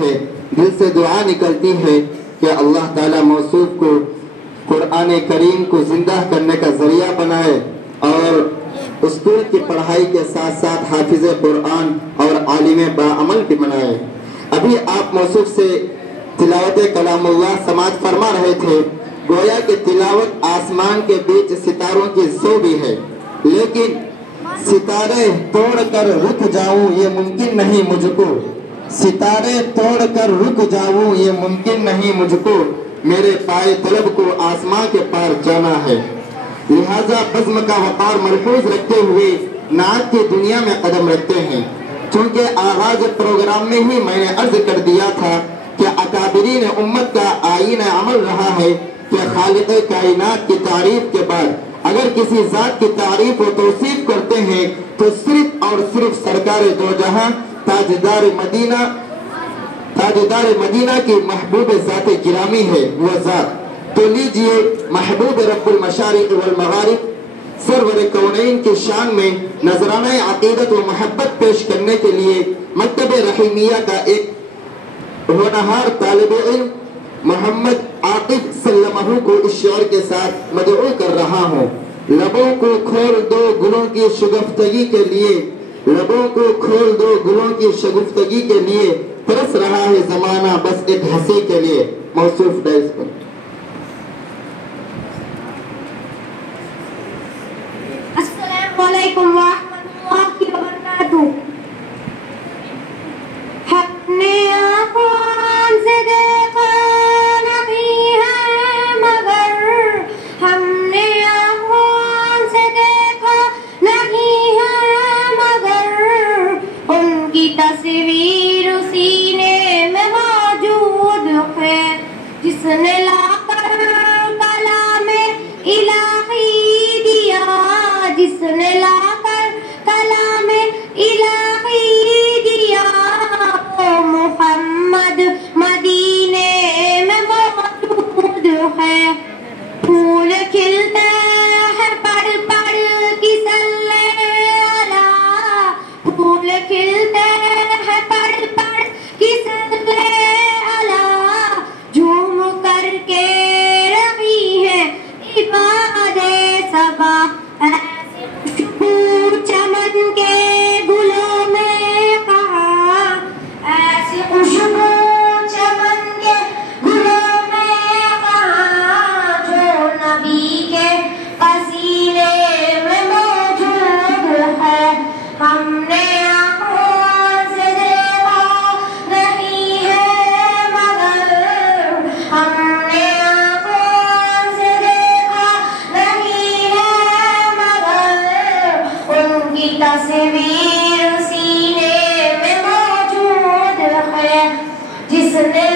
ہے، دل سے دعا نکلتی ہے کہ اللہ تعالیٰ موصوف کو قرآن کریم کو زندہ کرنے کا ذریعہ بنائے اور اسکول کی پڑھائی کے ساتھ ساتھ حافظ قرآن اور عالم باعمل بھی بنائے۔ ابھی آپ موصوف سے تلاوت کلام اللہ سماعت فرما رہے تھے، گویا کہ تلاوت آسمان کے بیچ ستاروں کی سو بھی ہے، لیکن ستارے توڑ کر رک جاؤں یہ ممکن نہیں مجھ کو، ستارے توڑ کر رک جاؤں یہ ممکن نہیں مجھ کو، میرے پائے طلب کو آسمان کے پار جانا ہے۔ لہذا بزم کا وقار ملحوظ رکھتے ہوئے نعت کی دنیا میں قدم رکھتے ہیں۔ چونکہ آغاز پروگرام میں ہی میں نے عرض کر دیا تھا کہ اکابرین امت کا آئین عمل رہا ہے کہ خالق کائنات کی تعریف کے بعد اگر کسی ذات کی تعریف و توصیف کرتے ہیں تو صرف اور صرف سرکار دو جہاں تاجدار مدینہ کی محبوب ذات گرامی ہے وہ ذات۔ تو لیجئے محبوب رب المشارق والمغارب سرور کونین کی شان میں نذرانہ عقیدت و محبت پیش کرنے کے لیے مکتب رحیمیہ کا ایک ہونہار طالب علم محمد عاقب سلمہ کو اس شعر کے ساتھ مدعو کر رہا ہوں۔ لبوں کو کھول دو گلوں کی شگفتگی کے لیے، لبوں کو کھول دو گلوں کی شگفتگی کے لیے، ترس رہا ہے زمانہ بس ایک ہنسی کے لیے۔ موصوف ڈائز پر السلام علیکم ورحمۃ اللہ وبرکاتہ۔ ہم نے آنکھوں سے دیکھا نہیں ہے مگر، ہم نے آنکھوں سے دیکھا نہیں ہے مگر، ان کی تصویر سینے میں موجود ہے، جس نے لا کر کلام الہی دیا، جس نے لا کر کلام الہی دیا، وہ محمد مدینے میں موجود ہے۔ پھول کھلتے ہیں پڑھ پڑھ کی صلی اللہ، پھول کھلتے ہیں پڑھ پڑھ کی صلی اللہ، جھوم کر کے رہی ہے عباد صبا، ایسی خوشبو چمن کے گلوں میں کہاں، ایسی خوشبو چمن کے گلوں میں کہاں، جو نبی کے پسینے میں موجود ہے۔ ہم نے آنکھوں سے دیکھا نہیں ہے مگر، ہم نے آنکھوں سے دیکھا نہیں ہے مگر، ان کی تصویر سینے میں موجود ہے، جس نے